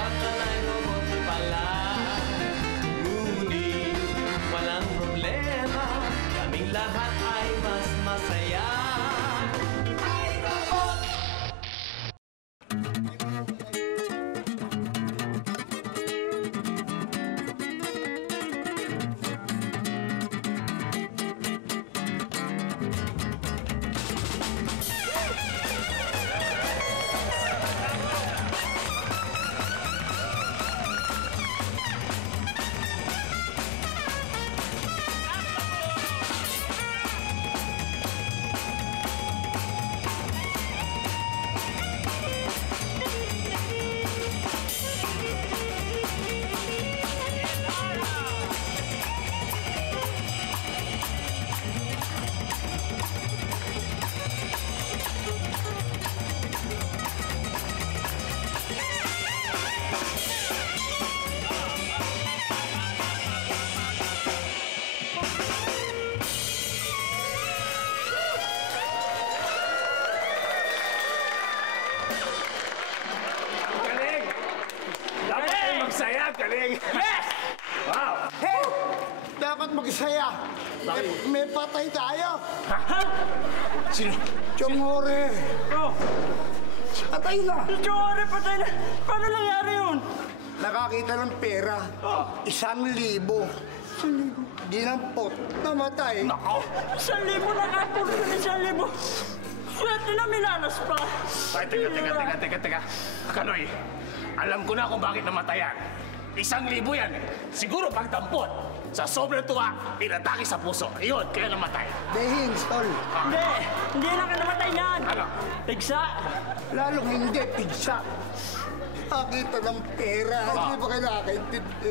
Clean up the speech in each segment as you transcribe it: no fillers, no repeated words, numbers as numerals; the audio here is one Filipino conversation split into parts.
Akala mabuti pala. Ngunit walang problema, kaming lahat ay mas masaya. Ay, robot! Galing! Yes! Wow! Hey! Dapat magsaya. May patay tayo. Ha? Sino? Chongore. Oh! Patay na. Chongore, patay na! Paano nangyari yun? Nakakita ng pera. 1,000. 1,000? Dinampot. Namatay. Nako! 1,000 nakapuro sa 1,000! Swerte na minanas pa! Ay, teka. Kaloy, alam ko na kung bakit namatayan. 1,000 yan eh. Siguro pagtampot. Sa sobrang tuwa, pinatake sa puso. Iyon, kaya namatay. Dehins, tol. Hindi na ka namatay yan! Ano? Tigsa! Lalong hindi, pigsa. Nakakita ng pera. Hindi ba kayo nakakaintindi?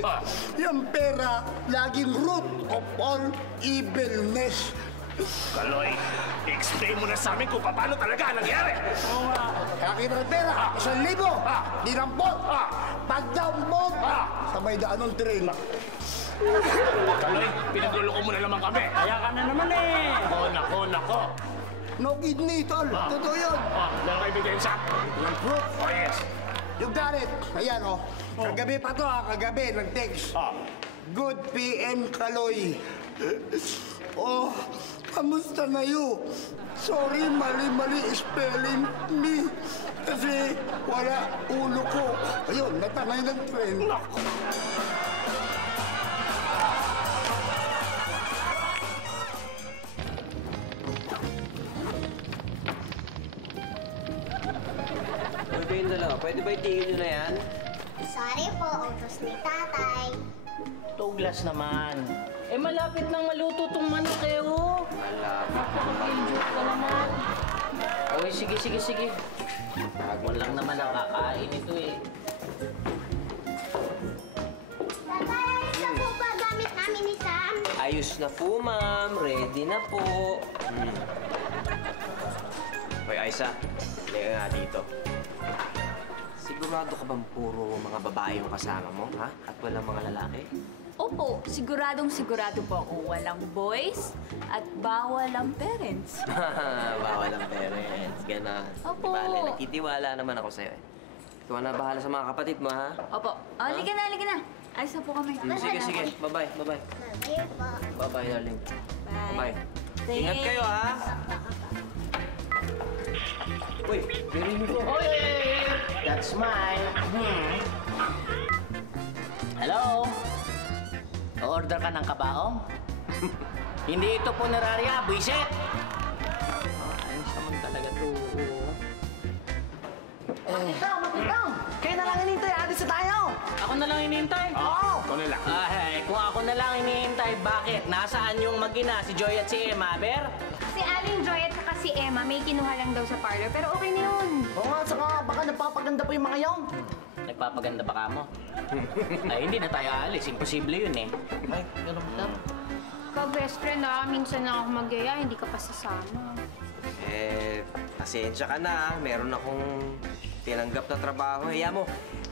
Yung pera, laging root of all evilness. Kaloy, explain mo na sa amin kung paano talaga nangyari. Oo nga. Nakakita ng pera, 1,000. Dinampot. Pagdampot. Sabay daan ng tren. Kaloy, pinagluloko mo na naman kami. Kaya ka na naman eh! Nako. No kidney, tol. Totoo yun. Meron kayo ebidensya? Yung proof. Oh, yes. You got it. Ayan, oh. Kagabi pa to, kagabi, nag-text. Good PM, Kaloy. Oh, kamusta na you? Sorry, mali spelling me. Kasi wala ulo ko. Ayun, natangay ng tren. Huwag kayong dalawa. Pwede ba itigil nyo na yan? Sorry po, utos ni tatay. Douglas naman. Eh, malapit nang maluto tong manok eh, oh. Malapit. Napaka-enjoy ka naman. Okay, sige. Bago lang naman ang kakain ito eh. Tatay, ayos na po ba gamit namin ni Sam? Ayos na po, ma'am. Ready na po. Hoy, Aiza. Halika nga dito. Sigurado ka bang puro mga babae yung kasama mo, ha? At walang mga lalaki? Opo, siguradong sigurado po ako walang boys at bawal ang parents. Bawal ang parents. Ganon. Opo. Bale, nakitiwala naman ako sa'yo eh. Ikaw na bahala sa mga kapatid mo, ha? Opo. Halika na. Ayos na po kami. Sige. Bye-bye. Ayun po. Bye-bye, darling. Bye. Bye. Ingat kayo, ha? Uy, birin ko. Oy! That's mine. Hello? Order ka ng kabaong? Hindi ito punerarya, buisit! Ayos naman talaga ito. Matitang! Kayo na lang hinintay, alis na tayo! Ako na lang hinihintay? Oo! Ikaw na lang. Kung ako na lang hinihintay, bakit? Nasaan yung mag-ina, si Joy at si Emma, Ber? Si Aling Joy at saka si Emma, may kinuha lang daw sa parlor, pero okay na yun. Oo nga, saka baka napapaganda pa yung mga yung. Nagpapaganda pa ka mo? Ay, hindi na tayo aalis. Imposible yun eh. Ay, ganun ba? Ka-best friend minsan na ako magyaya, hindi ka pa sasama. Pasensya ka na, meron akong tinanggap na trabaho. Hiya mo,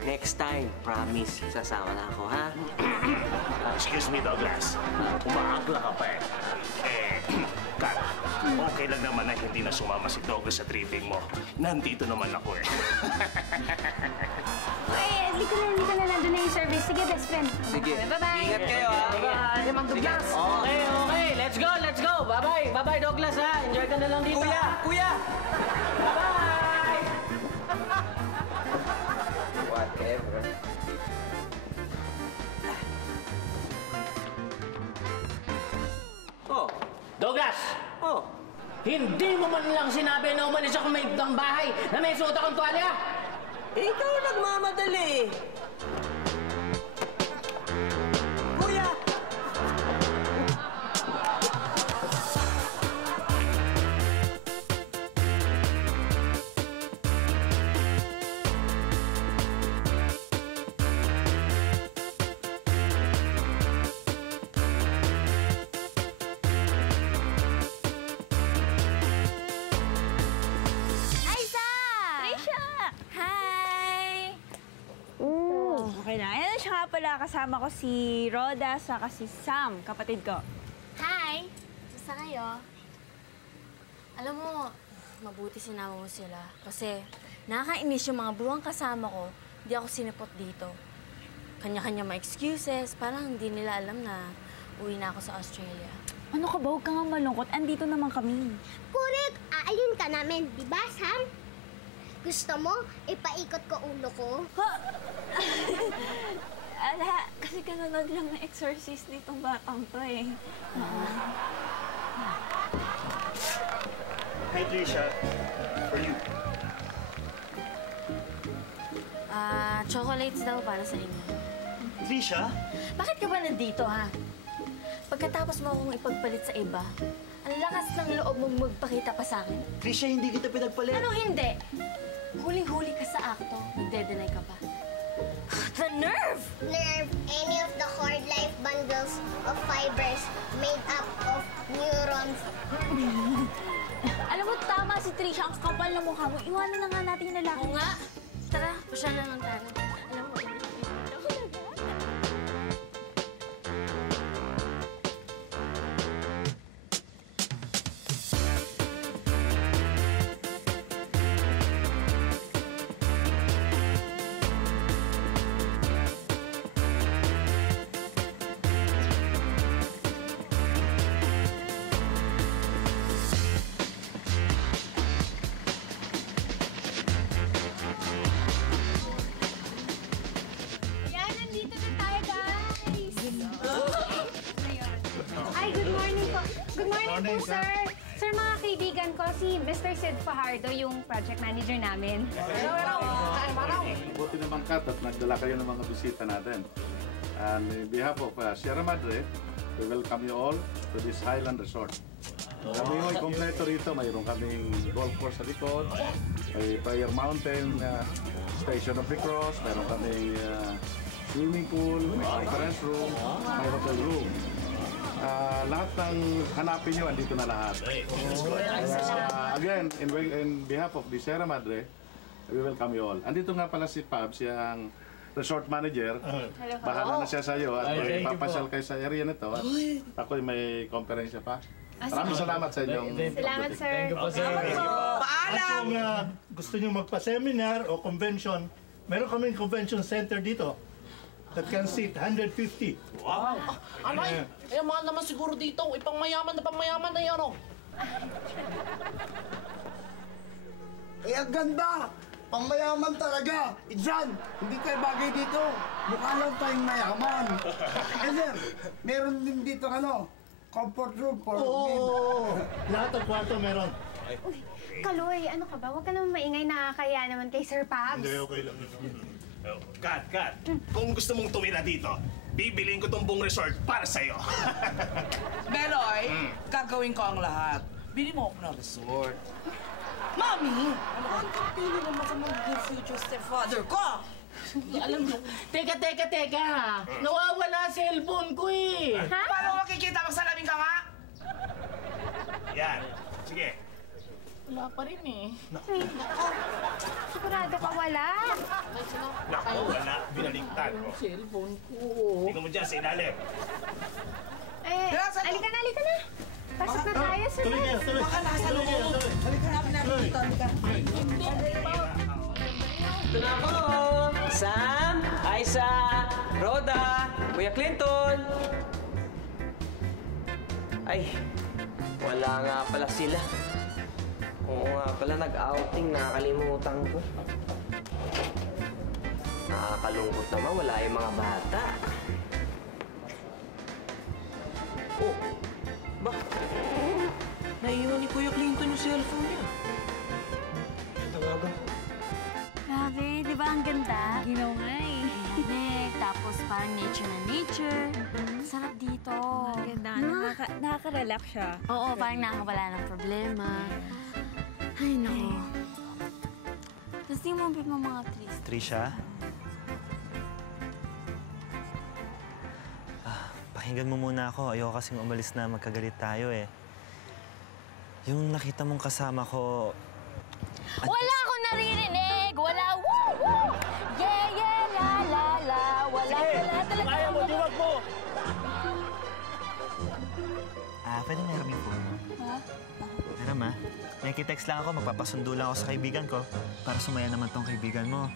next time, promise, sasama na ako, ha? Excuse me, Douglas. Umaangla ka pa eh. Kat, okay lang naman na hindi na sumama si Douglas sa tripping mo. Nandito naman ako eh. Ay, hindi ko na Sige, best friend. Sige. Bye-bye. Ingat kayo, ha? Bye, Mang Douglas. Okay, okay. Let's go, let's go. Bye-bye. Bye-bye, Douglas, ha? Enjoy ka na lang dito. Kuya! ha? Kuya! Bye-bye! Whatever. Oh, Douglas! oh. Hindi mo man lang sinabi na umalis ako ng bahay na may suot akong tuwalya! Ikaw nagmamadali. Kuya! Aiza! Trisha! Hi! Okay na. Ayan siya nga pala. Kasama ko si Roda saka si Sam, kapatid ko. Hi! Basta kayo? Alam mo, mabuti sinama mo sila. Kasi nakakainis yung mga buwang kasama ko, hindi ako sinipot dito. Kanya-kanya mga excuses, parang hindi nila alam na uwi na ako sa Australia. Ano ka ba? Huwag ka nga malungkot. Andito naman kami. Correct! Aalin ka namin, di ba, Sam? Gusto mo, ipaikot ko ulo ko? Ala, kasi kanunod lang ng exorcist nitong batang to eh. Hey, Trisha. For you. Chocolates daw para sa inyo. Trisha? Bakit ka ba nandito, ha? Pagkatapos mo akong ipagpalit sa iba, ang lakas ng loob mong magpakita pa sa akin. Trisha, hindi kita pinagpalit. Ano hindi? Huling-huli ka sa akto, nagde-deny ka pa. The nerve! Nerve, any of the cord life bundles of fibers made up of neurons. Alam mo, tama si Trisha. Ang kapal na mukha mo. Iwanan na nga natin yung lalaki. Oo nga. Tara, pasya na lang tayo. Alam mo, Ayan, nandito na tayo, guys! Ay, good morning po. Good morning po, sir. Sir, mga kaibigan ko, si Mr. Sid Fajardo, yung project manager namin. Buti naman, Kat, at nagdala kayo ng mga bisita natin. And in behalf of Sierra Madre, we welcome you all to this Highland Resort. Kami ay kompleto rito. Mayroon kaming golf course sa likod, may Prayer Mountain, Station of the Cross, mayroon kaming swimming pool, may conference room, may hotel room. Lahat ng hanapin nyo, andito na lahat. Again, in behalf of the Sierra Madre, we welcome you all. Andito nga pala si Pab, siyang resort manager. Bahala na siya sa iyo at papasyal kayo sa area nito. At ako'y may konferensya pa. Maraming salamat sa inyong Salamat, sir. At kung gusto nyo magpa-seminar o convention, meron kaming convention center dito that can seat 150. Wow! Anay, mahal naman siguro dito. Ipang mayaman na yan, oh. Eh, ang ganda! Pangmayaman talaga! Diyan! Hindi tayo bagay dito! Mukha lang tayong mayaman! Eh, sir, meron din dito comfort room for men. Lahat ng kwarto meron. Uy, Kaloy, ano ka ba? Huwag ka naman maingay, nakakaya naman kay Sir Pabs. Hindi, okay lang. Kat, kung gusto mong tumira dito, bibiliin ko tong buong resort para sa'yo. Meloy, gagawin ko ang lahat. Bili mo ako ng resort. Mami, ang kapili naman sa magiging future stepfather ko. Alam mo, teka. Nawawala ang cellphone ko eh. Ha? Paano makikita? Magsalamin ka nga? Yan, sige. Wala pa rin eh. Sigurado ka wala. Naku, wala. Binaliktad ko. Cellphone ko. Tingnan mo dyan sa ilalim. Eh, alika na. Pasok na tayo, sir. Tuloy kayo, tuloy. Baka nasa loob. Halika namin dito, halika. Ito na ako! Sam! Aiza! Rhoda! Kuya Clinton! Ay, wala nga pala sila. Oo nga pala, nag-outing. Nakakalimutan ko. Nakakalungkot naman, wala yung mga bata. Oh, ba? Naiiwan ni Kuya Clinton yung cellphone niya. Tawagan ko. Grabe, di ba ang ganda? Ginaw nga eh. Lamig, tapos parang nature na nature. Sarap dito. Ang ganda. Nakaka-relax siya. Oo, parang nakakawala ng problema. Ay, naku. Tapos di mo mga trees. Trisha? Pakinggan mo muna ako. Ayoko kasing umalis na magkagalit tayo eh. Yung nakita mong kasama ko... Wala akong naririnig! Wala! Woo! Woo! Yeah, yeah, la, la, la. Wala talaga. Kaya mo, diwag mo! Pwede meron yung phone mo? Ha? Pero ma, nakikitext lang ako. Magpapasundo lang ako sa kaibigan ko para sumaya naman tong kaibigan mo.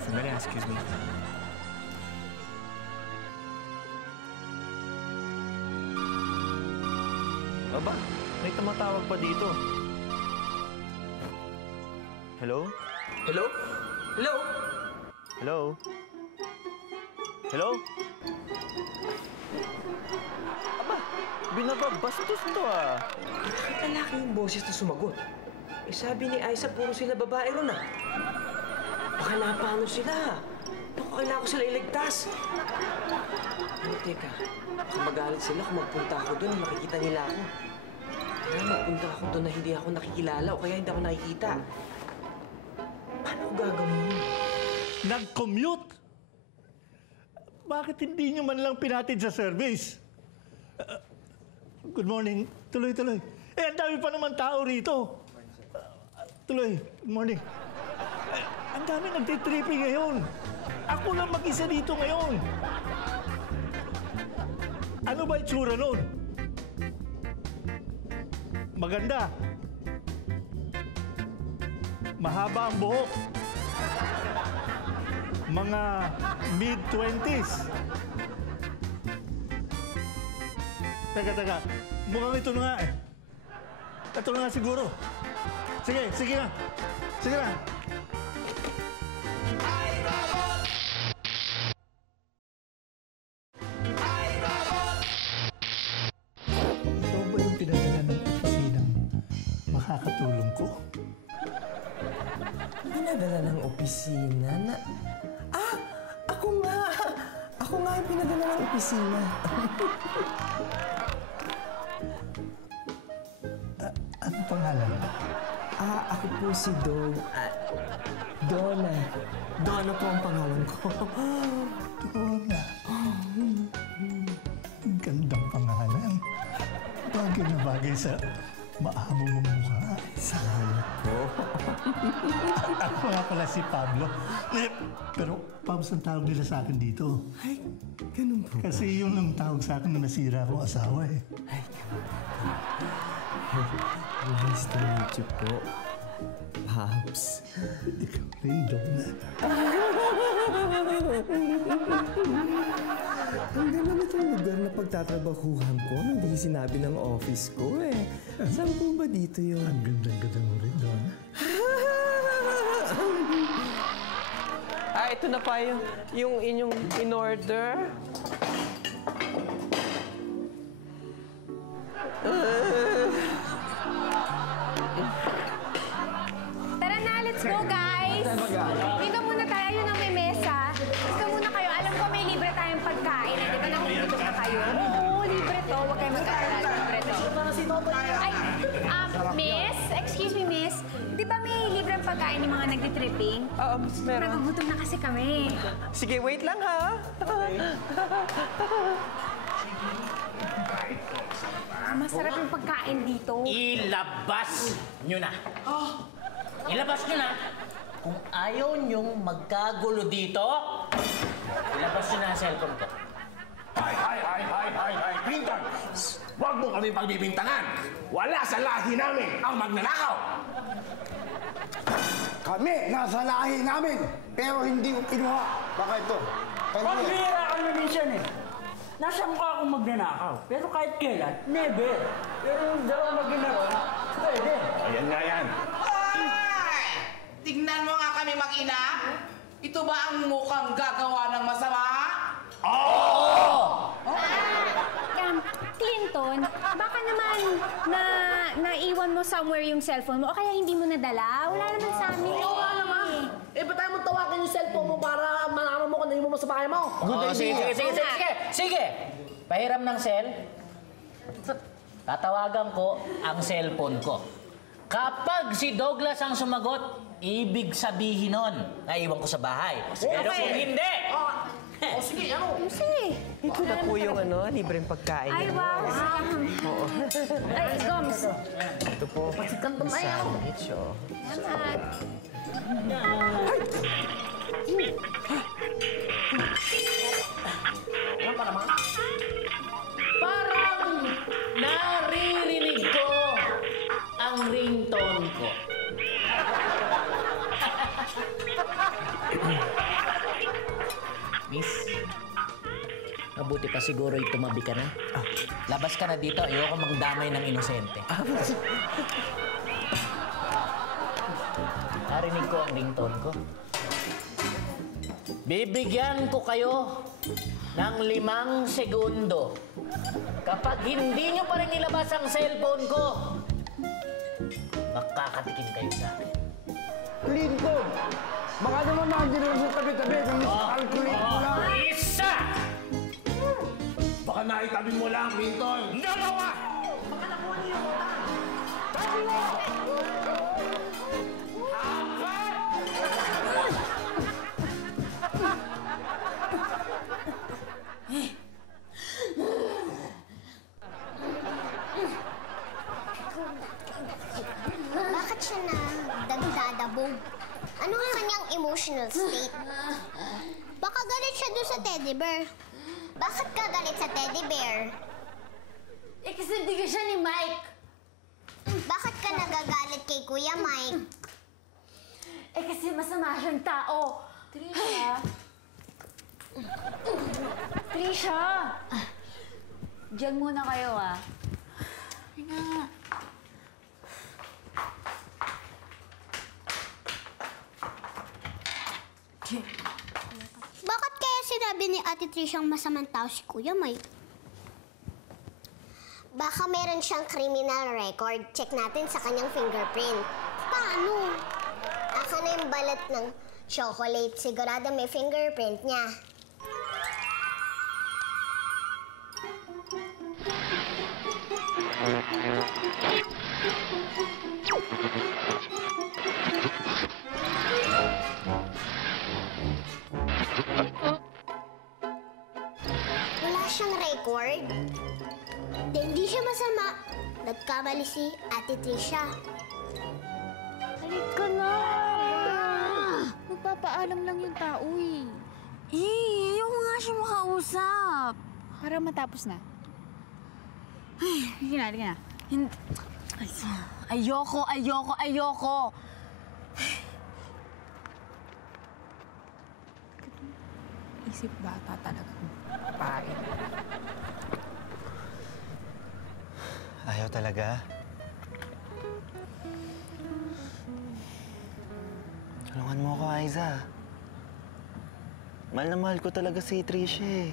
Sandali, excuse me. Aba, may tumatawag pa dito. Hello? Hello? Hello? Hello? Hello? Aba, binababastos to ah. Lalaki yung boses na sumagot. Eh sabi ni Aiza, puro sila babae ron ah. Baka napano sila. Baka kailangan ko sila iligtas. Pero teka, baka magalit sila kung magpunta ako doon na makikita nila ako. Kaya magpunta ako doon na hindi ako nakikilala o kaya hindi ako nakikita. Paano ko gagawin yun? Nag-commute? Bakit hindi nyo man lang pinatid sa service? Good morning. Tuloy-tuloy. Eh, ang dami pa naman tao rito. Tuloy. Good morning. Ang dami nagtitripping ngayon. Ako lang mag-isa dito ngayon. Ano ba itsura nun? Maganda. Mahaba ang buhok. Mga mid-20s. Teka. Mukhang ito na nga eh. Ito na nga siguro. Sige na. Sige na. Ikaw ba yung pinadala ng opisinang makakatulong ko? Pinadala ng opisina na... Ako nga! Ako nga yung pinadala ng opisina. Ano pangalan? Ako po si Donna. Donna po ang pangalan ko. Donna. Gandang pangalan. Bagay na bagay sa maamo mong mukha. Salamat po. Ako nga pala si Pablo. Pero Pabs ang tawag nila sa akin dito. Ay, ganun po. Kasi yun ang tawag sa akin na nasira akong asawa eh. Ay, nice to meet you po, Pabs. Ikaw rin, Donna. Ang ganda na itong lugar na pagtatrabahuhan ko nang di sinabi ng office ko eh. Saan po ba dito yun? Ang ganda mo rin, Donna. Ito na pa yung inyong in-order. Tara na, let's go, guys! Dito muna tayo. Ayun ang may mesa. Dito muna kayo. Alam ko may libre tayong pagkain. Di ba nagugutom na kayo? Oo, libre to. Huwag kayo mag-aalala. Libre to. Ay, miss? Excuse me, miss. Di ba may libreng pagkain yung mga nagtitripping? Meron. Nagugutom na kasi kami. Sige, wait lang ha. Masarap yung pagkain dito. Ilabas nyo na. Ilabas nyo na. Kung ayaw nyong magkagulo dito, ilabas nyo na ang cellphone ko. Hay, Clinton! Huwag mo kami pagbibintangan! Wala sa lahi namin ang magnanakaw! Kami, nasa lahi namin, pero hindi ko kinuha. Baka ito. Pagbira ka na minsan eh. Nasa mukha akong magnanakaw. Pero kahit kailan, never. Pero yung dalawa mag-inaro, pwede. Ayan nga yan. Ay! Tignan mo nga kami mag-ina. Ito ba ang mukhang gagawa ng masama? Clinton, baka naman naiwan mo somewhere yung cellphone mo o kaya hindi mo nadala. Wala naman sa amin. Oo nga naman. Eh, ba't tayo mo tawagan yung cellphone mo para malaman mo kung ano mo sa bahay mo? Sige. Pahiram ng cell. Tatawagan ko ang cellphone ko. Kapag si Douglas ang sumagot, ibig sabihin nun, naiwan ko sa bahay. Pero kung hindi... sige, ano? Sige. Ito na po yung libreng pagkain. Ay, wow. Oo. Ay, Goms. Ito po. Sandwich, oh. Salamat. Ano pa naman? Parang naririnig ko ang ringtone ko. Miss, mabuti pa siguro yung tumabi ka na. Labas ka na dito, ayoko magdamay ng inosente. Narinig ko ang ringtone ko. Bibigyan ko kayo ng 5 segundo. Kapag hindi nyo pa rin ilabas ang cellphone ko, makakatikim kayo sa akin. Clinton! Baka naman nandiyan lang sa tabi-tabi. Calculate mo lang. Isa! Baka naitabi mo lang, Clinton. Dalawa! Baka nakuha niyo yung utang. Sabi mo! Bakit siya nagdadabog? Ano ang kanyang emotional state? Baka galit siya doon sa teddy bear. Bakit ka galit sa teddy bear? Eh, kasi bigyan siya ni Mike. Bakit ka nagagalit kay Kuya Mike? Eh, kasi masama siyang tao. Trisha! Trisha! Diyan muna kayo, ah. Nga. Bakit kaya sinabi ni Ate Trishang masamang tao si Kuya Mike? Baka meron siyang criminal record. Check natin sa kanyang fingerprint. Paano? Aka na yung balat ng chocolate. Sigurado may fingerprint niya. Wala siyang record. Hindi siya masama. Nagkamali si Ate Trisha. Halit ka na! Magpapaalam lang yung tao, eh. Eh, ayaw ko nga siya makausap. Para matapos na. Ay, hindi na. Ayoko. Isip bata talaga. Pain. Ayaw talaga. Tulungan mo ako, Aiza. Mahal na mahal ko talaga si Trisha eh.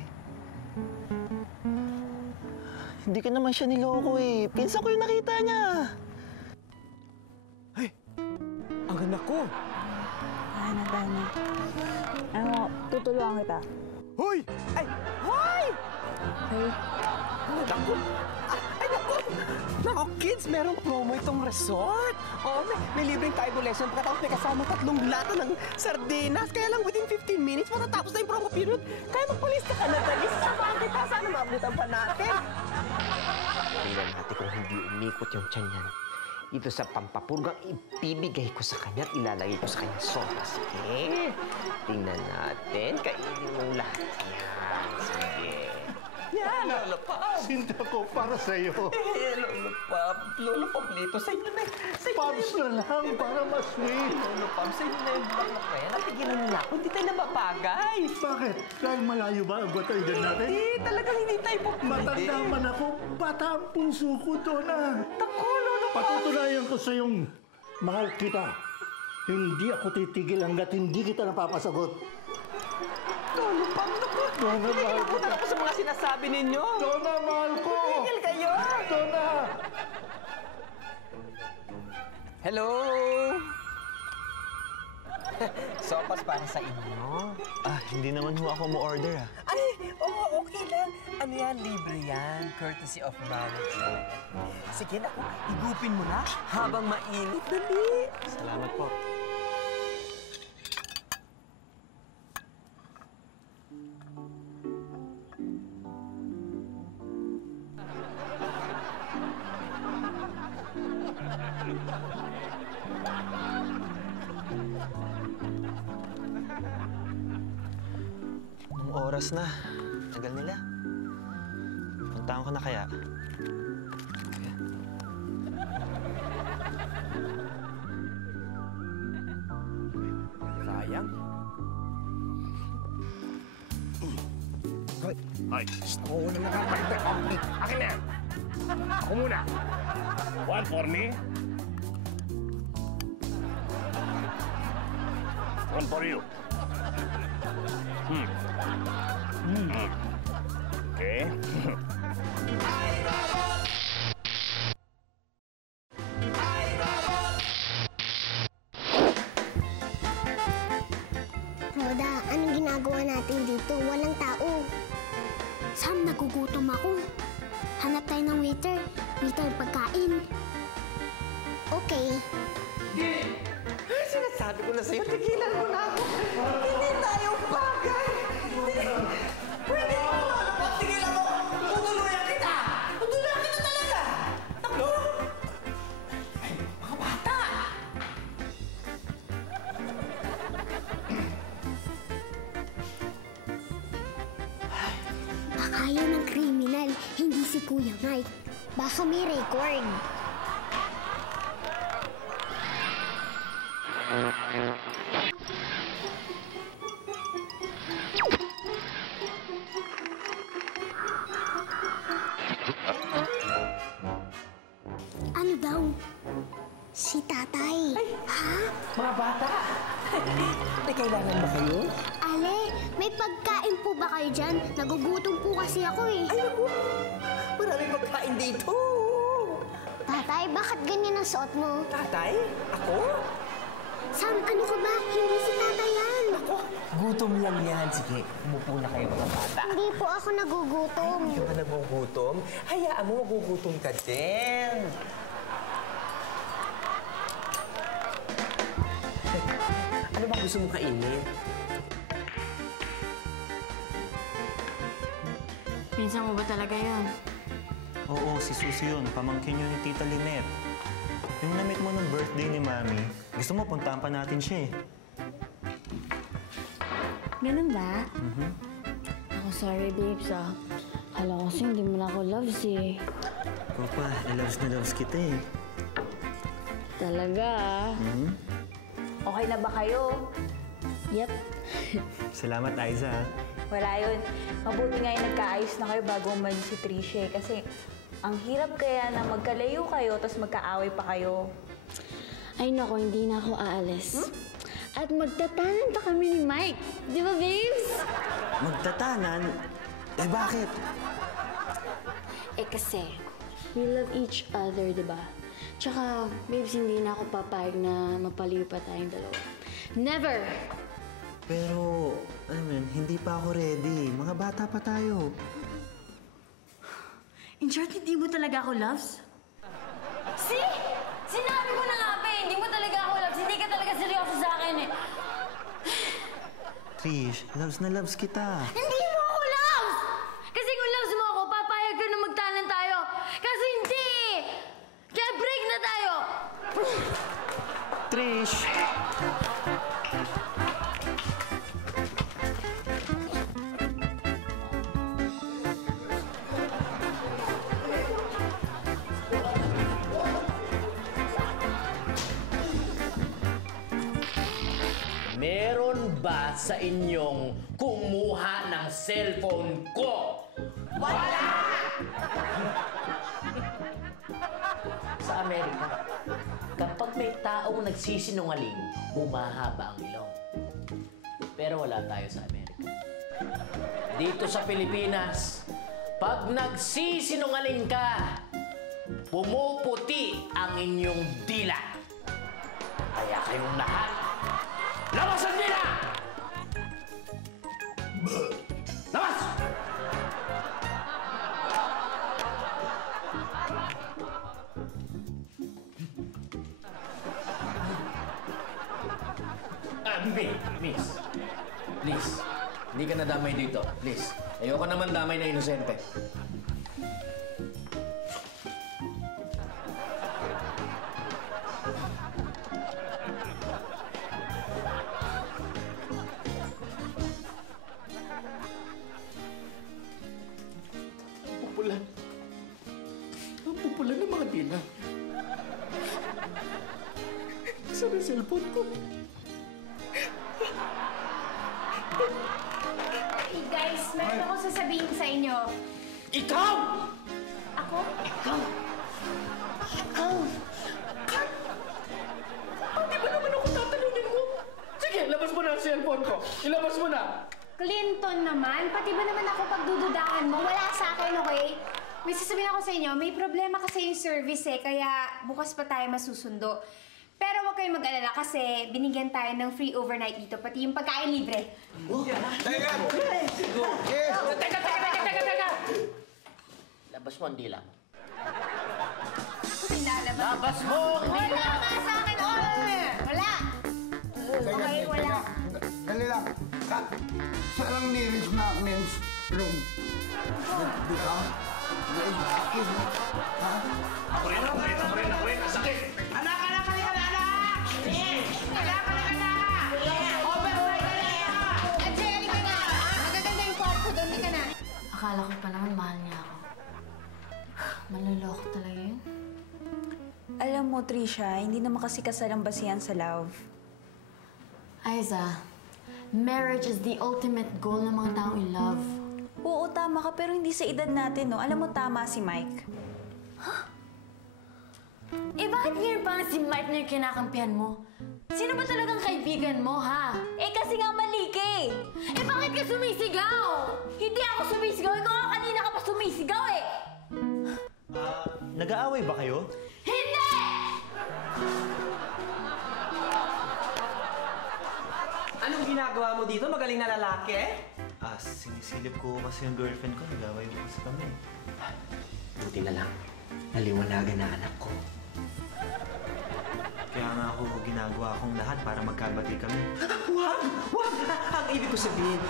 Hindi ko naman siya niloko eh. Pinsan ko yung nakita niya. Ay! Ang anak ko! Dana. Ano, tutulungan kita. Hoy! Ay! Hoy! Okay? Naku! Ay, naku! Naku, kids, merong promo itong resort. Oh, may libreng Taibo lesson. Pagkatapos may kasama 3 lata ng sardinas. Kaya lang within 15 minutes, matatapos na yung promo period. Kaya magpalista ka na, dali. Sasamahan kita. Sana maabutan pa natin. Tingnan natin kung hindi umikot yung tiyan yan. Ito sa pampapurgang ibibigay ko sa kanya at ilalagay ko sa kanya sopas. Sige. Tingnan natin. Kainin mong lahat yan. Sige. Yan. Lolo Pab. Sinta ko para sa'yo. Lolo Pab. Lolo Pab, Lito, sa inyo na. Pabs na lang para mas sweet. Lolo Pab, sa inyo na yung bulaklak na yan. Natigilan nila ako. Hindi tayo nabapagay. Bakit? Dahil malayo ba ang batayan natin? Hindi, talagang hindi tayo pupwede. Matanda man ako, bata ang puso ko, Donna. Naku, Lolo Pab. Patutunayan ko sa'yong mahal kita. Hindi ako titigil hanggat hindi kita napapasagot. Lolo Pab, naku. Tigil ako na ako sa mga sinasabi ninyo. Donna, mahal ko! Tigil kayo. Donna! Hello? Sopas para sa inyo. Hindi naman ho ako mo-order Ay, oo, okay lang. Ano yan, libre yan. Courtesy of manager. Sige na, higupin mo na habang mainit. Dali. Salamat po. Anong oras na? Tagal nila. Puntahan ko na kaya. Sayang. Ay, ako na nakapagda. Akin na yan. Ako muna. One for me. One for you. Okay. Roda, anong ginagawa natin dito? Walang tao. Sam, nagugutom ako. Hanap tayo ng waiter. Bili tayo pagkain. Okay. Sinasabi ko na sa'yo, tigilan mo na ako. Hindi tayo bagay. Pwede mo, Lolo Pab, tigilan mo. Tutuluyan kita. Tutuluyan kita talaga. Naku. Ay, mga bata. Baka yan ang kriminal, hindi si Kuya Mike. Baka may record. Ano daw? Si tatay. Ha? Mga bata. May kailangan ba kayo? Ale, may pagkain po ba kayo dyan? Nagugutom po kasi ako eh. Ay, naku. Maraming pagkain dito. Tatay, bakit ganyan ang suot mo? Tatay? Ako? Sam, ano ka ba? Hindi si tatay yan. Ako, gutom lang yan. Sige, umupo na kayo mga bata. Hindi po ako nagugutom. Hindi ka ba nagugutom? Hayaan mo, magugutom ka din. Ano ba gusto mong kainin? Pinsan mo ba talaga yun? Oo, si Susie yun. Pamangkin yun ni Tita Lynette. Yung na-meet mo ng birthday ni Mami, gusto mo puntahan pa natin siya eh. Ganun ba? Ako sorry, babes Kala ko kasi hindi mo na ako loves eh. Ikaw pa, na loves kita eh. Talaga Okay na ba kayo? Yep. Salamat, Aiza. Wala yun. Mabuti nga yung nagkaayos na kayo bago umalis si Tricia kasi ang hirap kaya na magkalayo kayo tapos magkaaway pa kayo. Ay nako, hindi na ako aalis. At magtatanan pa kami ni Mike. Di ba, babes? Magtatanan? Eh, bakit? Eh kasi, we love each other, di ba? Tsaka, babes, hindi na ako papayag na mapaliw pa tayong dalawa. Never! Pero, alam mo yun, hindi pa ako ready. Mga bata pa tayo. In short, hindi mo talaga ako loves? See? Sinabi ko na nga pa eh, hindi mo talaga ako loves. Hindi ka talaga seryoso sa akin eh. Trish, loves na loves kita. Hindi mo ako loves! Kasi kung loves mo ako, papayag ka na magtanan tayo. Kasi hindi eh! Kaya break na tayo! Trish! ba sa inyong kumuha ng cellphone ko? Wala! Sa Amerika, kapag may taong nagsisinungaling, humahaba ang ilong. Pero wala tayo sa Amerika. Dito sa Pilipinas, pag nagsisinungaling ka, pumuputi ang inyong dila. Kaya kayong lahat, labas ang dila! Labas! Miss, please, hindi ka nadamay dito. Please, ayoko naman damay na inosente. Ang pupulan ng mga dila. Saan ang cellphone ko? Hey guys, meron ako sasabihin sa inyo. Ikaw! Ako? Ikaw! Hindi ba naman ako tatalunin mo? Sige, labas mo na ang cellphone ko. Ilabas mo na. Clinton naman, pati ba naman ako pagdududahan mo? Wala sa akin, okay? May sasabihin ako sa inyo, may problema kasi yung service kaya bukas pa tayo masusundo. Pero huwag kayong mag-alala kasi binigyan tayo ng free overnight dito, pati yung pagkain libre. Teka! Labas mo ang dila mo. Labas mo ang dila! Wala ka sa akin, wala! Okay, wala. Dali lang. Kat, saan ang nearest na men's room? Di ka? Ha? Ako rin. Sakit! Anak! Akala ko pa naman mahal niya ako. Maluloko talaga yun. Alam mo, Trisha, hindi naman kasi kasalang basihan sa love. Aiza, marriage is the ultimate goal ng mga taong in love. Oo, tama ka, pero hindi sa edad natin, no? Alam mo, tama si Mike. Eh, bakit ngayon parang si Mike na yung kinakampihan mo? Sino ba talagang kaibigan mo, ha? Eh, kasi nga mali ka eh! Eh, bakit ka sumisigaw? Hindi ako sumisigaw. Ikaw nga kanina ka pa sumisigaw eh! Nag-aaway ba kayo? Hindi! Anong ginagawa mo dito? Magaling na lalaki? Sinisilip ko kasi yung girlfriend ko. Nag-aaway mo kasi kami. Buti na lang. Naliwanagan na anak ko. Kaya nga ako ginagawa akong lahat para magkabati kami. Wag! Ang ibig ko sabihin,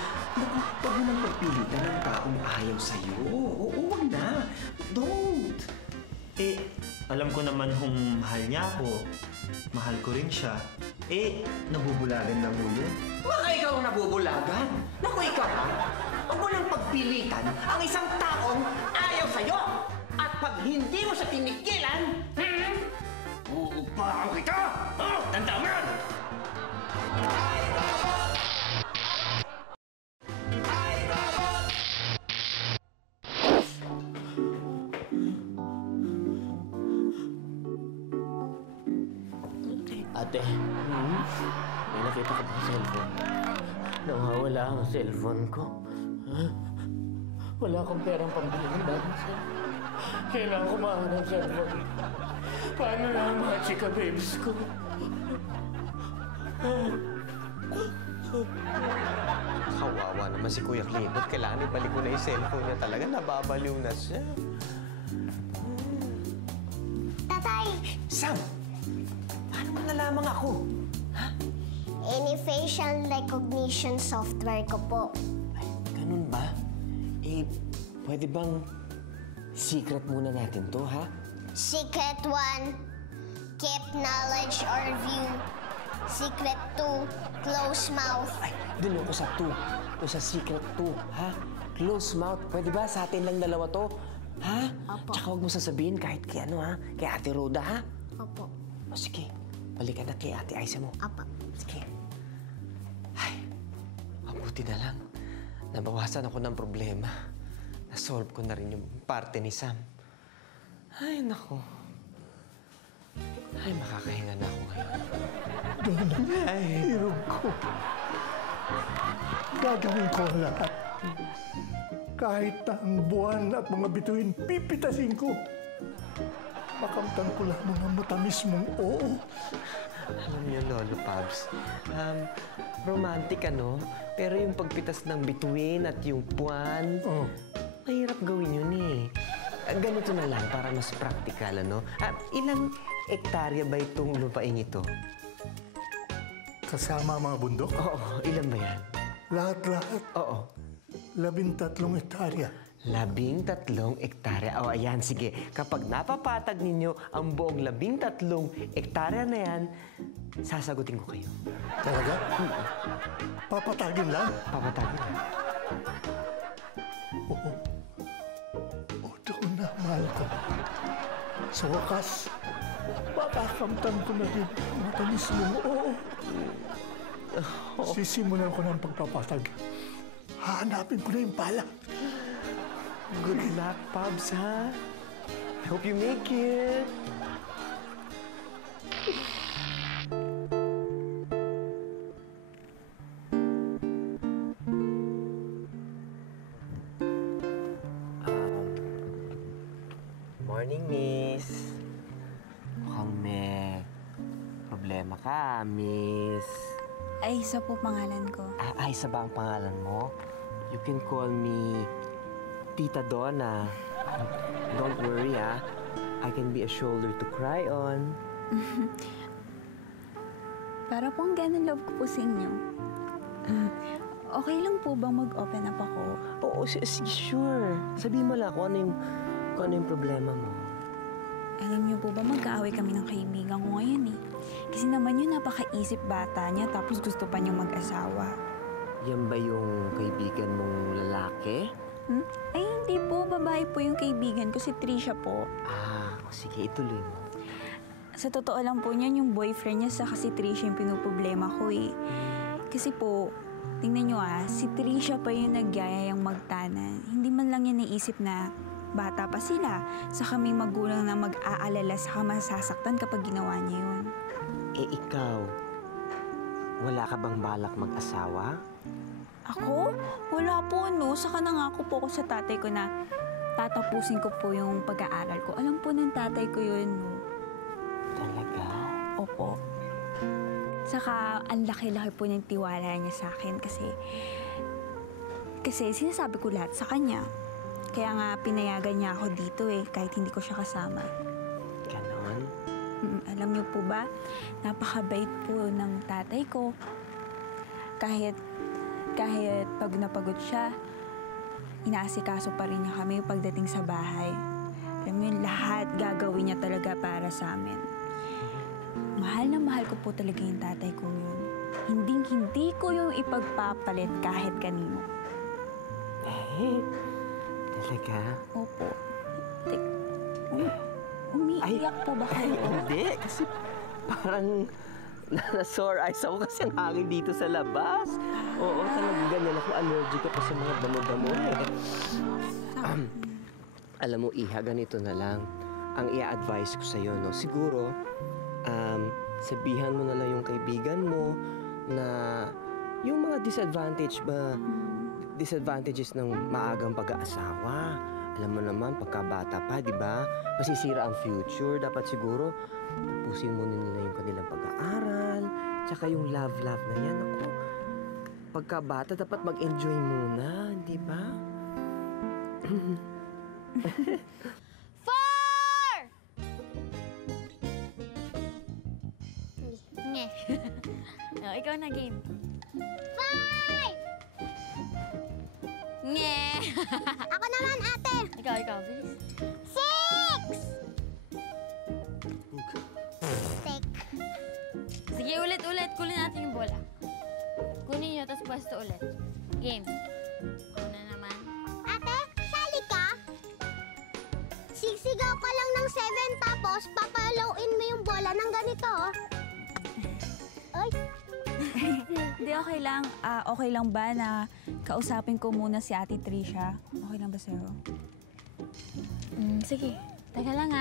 huwag mo nang pagpilitan ng taong ayaw sa'yo. Oo, wag na. Don't! Alam ko naman kung mahal niya ako. Mahal ko rin siya. Nabubulagan lang mo yun. Baka ikaw ang nabubulagan. Naku, ikaw ha? Huwag mo nang pagpilitan ang isang taong ayaw sa'yo. At pag hindi mo siya tinigilan, uupahan kita! Tanda mo yan! Ate, may nakita ko bang cellphone? Nawawala ang cellphone ko. Wala akong perang pambili ng bagong cellphone. Kailangan ko mahanap ng cellphone. Paano na ang mga chika babes ko? Kawawa naman si Kuya Clinton. Kailangan ibalik mo na yung cellphone niya. Talaga nababaliw na siya. Tatay! Sam! Paano mo nalaman ako? Ha? Any facial recognition software ko po. Ganun ba? Pwede bang secret muna natin to, ha? Secret 1, keep knowledge or view. Secret 2, close mouth. Doon ako sa 2. O sa secret 2, ha? Close mouth. Pwede ba sa atin lang dalawa to? Ha? Opo. Tsaka huwag mo sasabihin kahit kay ano, ha? Kay Ate Rhoda, ha? Opo. O sige, balikan na kay Ate Aiza mo. Opo. Sige. Ay, Buti na lang. Nabawasan ako ng problema. Na-solve ko na rin yung parte ni Sam. Ay, nako. Ay, makakahinga na ako ngayon. Ay, hirog ko. Gagawin ko ang lahat. Kahit na ang buwan at mga bituin, pipitasin ko. Makamtan ko lang mga matamis mong oo. Alam niyo, Lolo Pabs, romantic ano? Pero yung pagpitas ng bituin at yung buwan, mahirap gawin yun eh. Ganito na lang para mas practical, ano? Ilang ektarya ba itong lupain ito? Kasama ang mga bundok? Oo, ilan ba yan? Lahat-lahat? Oo. 13 hektarya. 13 ektarya. O, ayan, sige. Kapag napapatag ninyo ang buong 13 ektarya na yan, sasagutin ko kayo. Talaga? Papatagin lang? Papatagin lang. Oo. O, doon na, mahal ko. Sa wakas, makakamtan ko na rin ang matamis mong oo. Sisimulan ko ng pagpapatag. Hahanapin ko na yung pala. Good luck, Pabs, ha? I hope you make it. Morning, Miss. Mukhang may problema ka, Miss. Aisa po pangalan ko. Aisa ba ang pangalan mo? You can call me Tita Donna. Don't worry, ah. I can be a shoulder to cry on. Para pong ganun love ko po sa inyo. Okay lang po bang mag-open up ako? Oo, sure. Sabihin mo lang kung ano yung problema mo. Alam niyo po ba, magkaaway kami ng kaibigan ko ngayon eh. Kasi naman yun, napakaisip bata niya, tapos gusto pa niyang mag-asawa. Yan ba yung kaibigan mong lalaki? Ay, hindi po. Babae po yung kaibigan ko, si Trisha po. Sige, ituloy mo. Sa totoo lang po niyan, yung boyfriend niya sa si Trisha yung pinuproblema ko eh. Kasi po, tingnan niyo si Trisha pa yung nagyayayang magtanan. Hindi man lang niya naisip na bata pa sila. Saka may magulang na mag-aalala saka masasaktan kapag ginawa niya yun. Eh ikaw, wala ka bang balak mag-asawa? Ako? Wala po, no. Saka nangako po ako sa tatay ko na tatapusin ko po yung pag-aaral ko. Alam po ng tatay ko yun, no. Talaga? Opo. Saka ang laki-laki po ng tiwala niya sa akin kasi sinasabi ko lahat sa kanya. Kaya nga pinayagan niya ako dito eh, kahit hindi ko siya kasama. Ganon? Alam niyo po ba, napakabait po ng tatay ko. Kahit pag napagod siya, inaasikaso pa rin niya kami pagdating sa bahay. Alam niyo, lahat gagawin niya talaga para sa amin. Mahal na mahal ko po talaga yung tatay ko yun. Hindi ko yung ipagpapalit kahit kanino. Talaga? Opo. Umiiyak po ba kayo? Hindi, kasi parang na-sore eyes ako kasi ang hangin dito sa labas. Oo, talagang ganyan ako. Allergic ako sa mga damo-damo eh. Alam mo, Iha, ganito na lang. Ang i-advise ko sa'yo, no? Siguro, sabihan mo na lang yung kaibigan mo na yung mga disadvantages ng maagang pag-aasawa. Alam mo naman, pagkabata pa, di ba? Masisira ang future. Dapat siguro, tapusin mo nila yung kanilang pag-aaral. Tsaka yung love na yan. Ako, pagkabata, dapat mag-enjoy muna, di ba? 4! Nye. Ikaw na game. 5! Nye. Ako naman, ate. Ikaw, bilis. 6! Sige, ulit. Kunin natin yung bola. Kunin nyo, tapos pwesto ulit. Game. Ako na naman. Ate, sali ka? Sisigaw ka lang ng 7 tapos papalawin mo yung bola ng ganito. Ay. Hindi, okay lang. Okay lang ba na kausapin ko muna si Ate Trisha? Okay lang ba sa'yo? Sige. Teka lang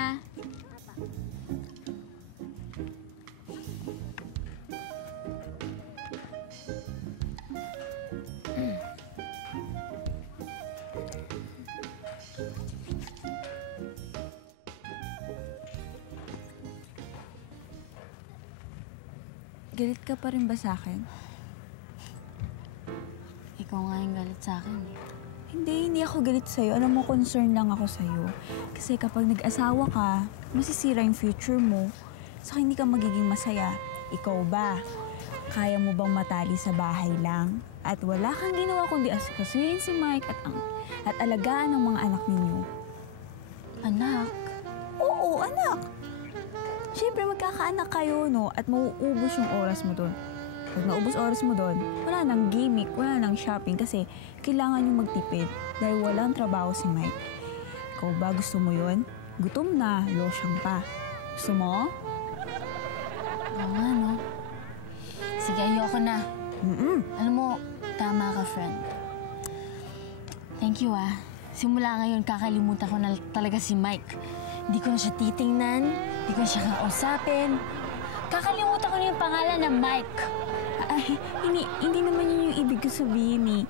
Galit ka pa rin ba sa akin? Ikaw nga yung galit sa akin eh. Hindi ako galit sa'yo. Alam mo, concern lang ako sa'yo. Kasi kapag nag-asawa ka, masisira yung future mo. Saka hindi ka magiging masaya. Ikaw ba? Kaya mo bang matali sa bahay lang? At wala kang ginawa kundi asikasuhin si Mike at alagaan ng mga anak ninyo. Anak? Oo, anak! Siyempre, magkakaanak kayo, no? At mauubos yung oras mo doon. Pag naubos oras mo doon, wala nang gimmick, wala nang shopping kasi kailangan yung magtipid dahil walang trabaho si Mike. Ikaw ba gusto mo yun? Gutom na, losyang pa. Gusto mo? Oo nga, no? Sige, ayoko na. Alam mo, tama ka, friend. Thank you, Simula ngayon, kakalimutan ko na talaga si Mike. Hindi ko na siya titingnan, hindi ko na siya kakausapin. Kakalimutan ko na yung pangalan ng Mike. Ay, hindi naman yun yung ibig ko sabihin eh.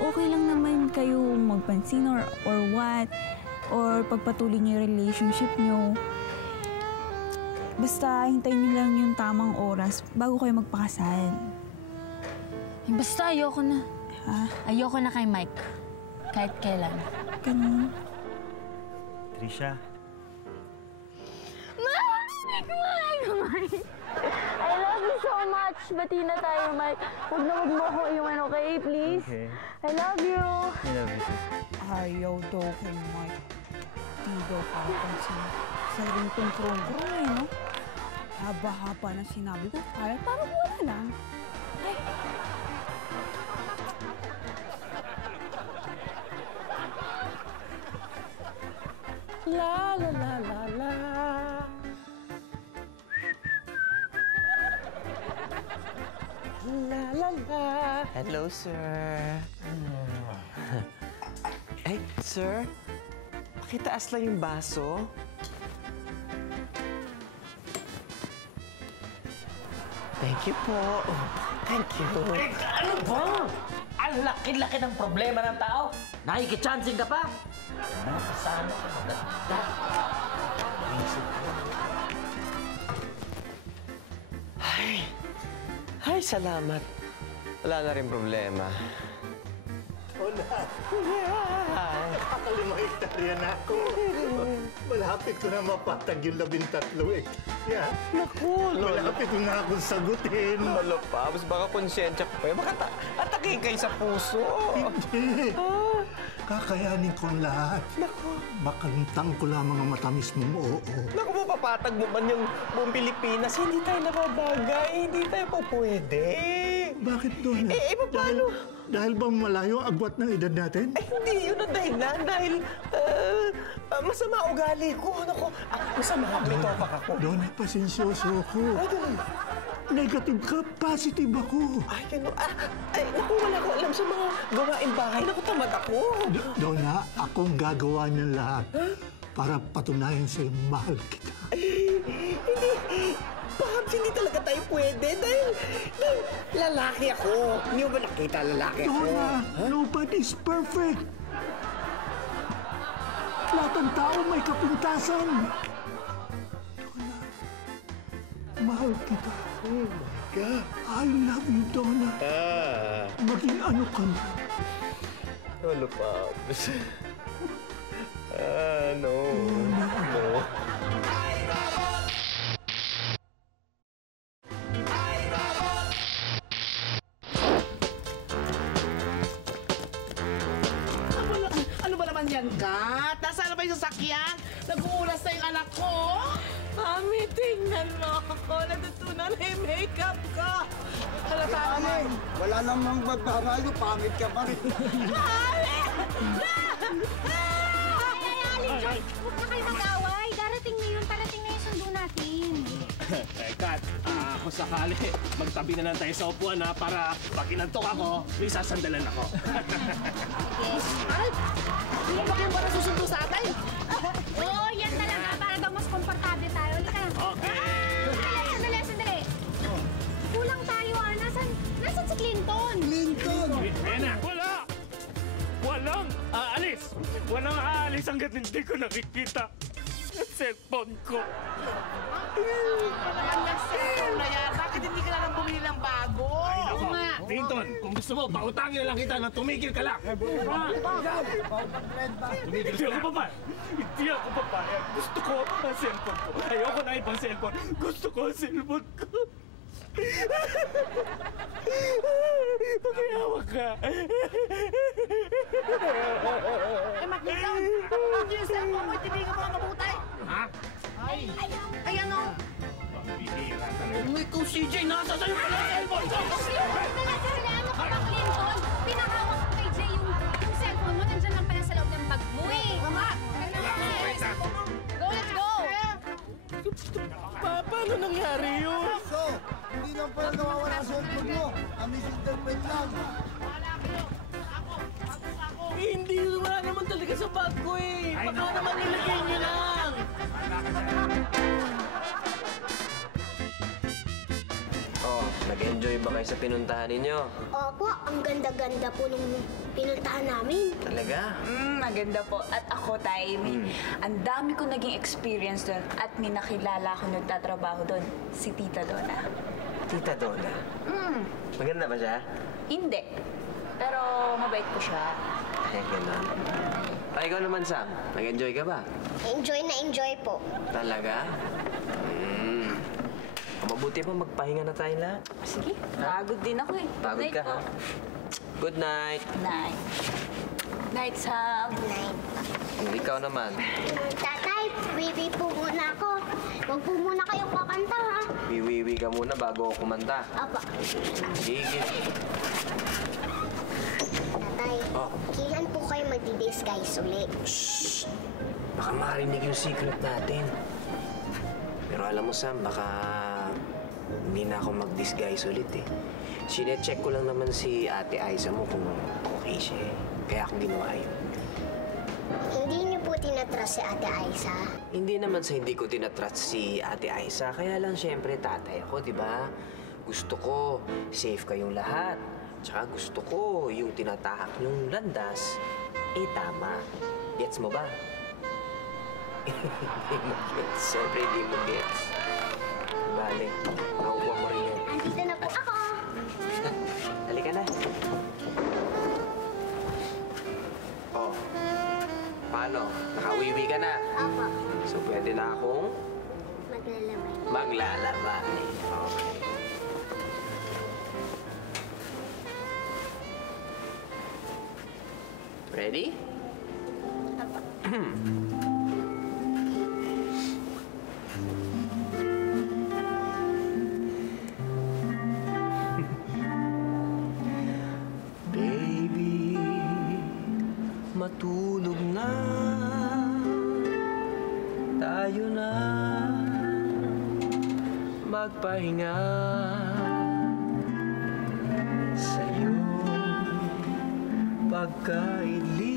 Okay lang naman kayo magpansin or what, or pagpatuloy niyo yung relationship niyo. Basta hintayin niyo lang yung tamang oras bago kayo magpakasal. Basta ayoko na. Ayoko na kay Mike. Kahit kailan. Ganun. Trisha. Mike! I love you so much. Bati na tayo, Mike. Huwag na huwag mo ako iwan, okay? Please? Okay. I love you. I love you too. Ayaw daw kay Mike. Di daw parang saling kontrong-kontrong eh, no? Haba-haba na sinabi ko, kaya parang wala lang. Ay. La la la la la. La la la. Hello, sir. Ay, sir. Pakitaas lang yung baso. Thank you po. Thank you. Ano ba? Ang laki-laki ng problema ng tao. Nakikitsansing ka pa. Sana ka maganda. Ay, salamat. Wala na rin problema. Wala. Nakakalimahektarya na ako. Malapit ko na mapatag yung 13 eh. Yeah. Naku, malapit ko na akong sagutin. Lolo Pabs, baka konsensya ko pa yun. Baka atakin kayo sa puso. Hindi. Kakayanin ko ang lahat. Naku. Makalintang ko lamang ang matamis mong oo. Naku, mapapatag mo man yung buong Pilipinas. Hindi tayo nababagay. Hindi tayo po pwede. Bakit doon? Paano? Dahil ba malayo ang agwat ng edad natin? Ay, hindi yun ang dahilan. Dahil masama ugali ko. Naku, masama bitopak ako. Doon, pasensyoso ako. Negative ka, positive ako. Ay, gano'n. Ay, naku, wala ko alam sa mga gawain bahay. Naku, tamad ako. Donna, akong gagawa niyan lahat para patunayan sa'yo mahal kita. Hindi. Perhaps hindi talaga tayo pwede dahil lalaki ako. Hindi mo ba nakita lalaki ako? Donna, nobody's perfect. Lahat ng tao may kapintasan. Donna, mahal kita. Oh my God. I love you, Donna. Maging ano ka na. Lolo Pabs. No. No. Ano ba naman yan, Kat? Nasaan na ba yung sasakyan? Nag-uulas na yung anak ko? Mami, tingnan mo ako. Natutunan na yung makeup ko. Halata naman. Wala namang bababago. Pangit ka pa rin. Mami! Ay, George, huwag na kayo mag-away. Darating na yun. Parating na yung sundo natin. Kat, kung sakali, magtabi na lang tayo sa upuan ha, para pag inantok ako, may sasandalan ako. Ay! Hindi ba kayo para susundo sa atin? Oo, yan talaga. Para daw mas komportable tayo. Halika na. Okay. Sandali. Kulang tayo ah. Nasaan si Clinton? Ayan na. Walang aalis. Walang aalis hanggat hindi ko nakikita ang cellphone ko. Cellphone na yan. Bakit hindi ka na lang bumili ng bago? Ay, nako. Clinton, kung gusto mo, pautangin na lang kita na tumigil ka lang. Tumigil ka lang. Hindi ako papayag. Gusto ko ang cellphone ko. Ayoko na ibang cellphone. Gusto ko ang cellphone ko. Pakiyawag ka. Makita! Hindi yung cellphone mo, itibigan mo ang mabuti. Ha? Ay, ano? Bihira talaga. Kung ikaw, CJ, nasa sa'yo pala ang cellphone ko! Ano ka ba, Clinton? Pinahawak ko kay Jay yung cellphone mo. Nandiyan lang pala sa loob ng bag mo eh. Mama! Go, let's go! Paano nangyari yun? So, hindi lang pala nawawala ang cellphone mo. Misinterpret lang. Hindi, wala naman talaga sa bag ko eh. Baka naman nilagay niyo lang. Oh, nag-enjoy ba kayo sa pinuntahan ninyo? Opo, ang ganda-ganda po nung pinuntahan namin. Talaga? Maganda po. At ako, Tay, ang dami ko naging experience doon at may nakilala ako nagtatrabaho doon, si Tita Donna. Tita Donna? Maganda ba siya? Hindi. Pero mabait po siya. Ay, gano'n. Ay, ikaw naman, Sam. Nag-enjoy ka ba? Enjoy na enjoy po. Talaga? Mabuti pa magpahinga na tayo lahat. Sige, pagod din ako eh. Pagod Night ka, po. ha? Good night. Night. Night, Sam. Night. Ikaw naman. Tatay, wiwi po muna ako. Huwag po muna kayong kakanta, ha? Wiwiwi ka muna bago ako kumanta. Apa. Sige. Tatay, kailan po kayo magdi-disguise ulit? Shhh! Baka marinig yung secret natin. Pero alam mo, Sam, baka hindi na ako mag-disguise ulit eh. Sine-check ko lang naman si Ate Aiza mo kung okay siya eh. Kaya ako ginawa yun. Hindi niyo po tinatras si Ate Aiza? Hindi naman sa hindi ko tinatrat si Ate Aiza. Kaya lang siyempre tatay ako, di ba? Gusto ko safe kayong lahat. Tsaka gusto ko yung tinatahak yung landas, eh tama. Gets mo ba? Hindi mo gets. Siyempre hindi mo gets. Bale, makukuha mo rin yan. Andito na po ako. Halika na. Oh, paano? Nakawiwi ka na? Opo. So pwede na akong Maglalabay. maglalabay. Okay. Ready? Baby, matulog na. Tayo na magpahinga sa'yo pagkaili.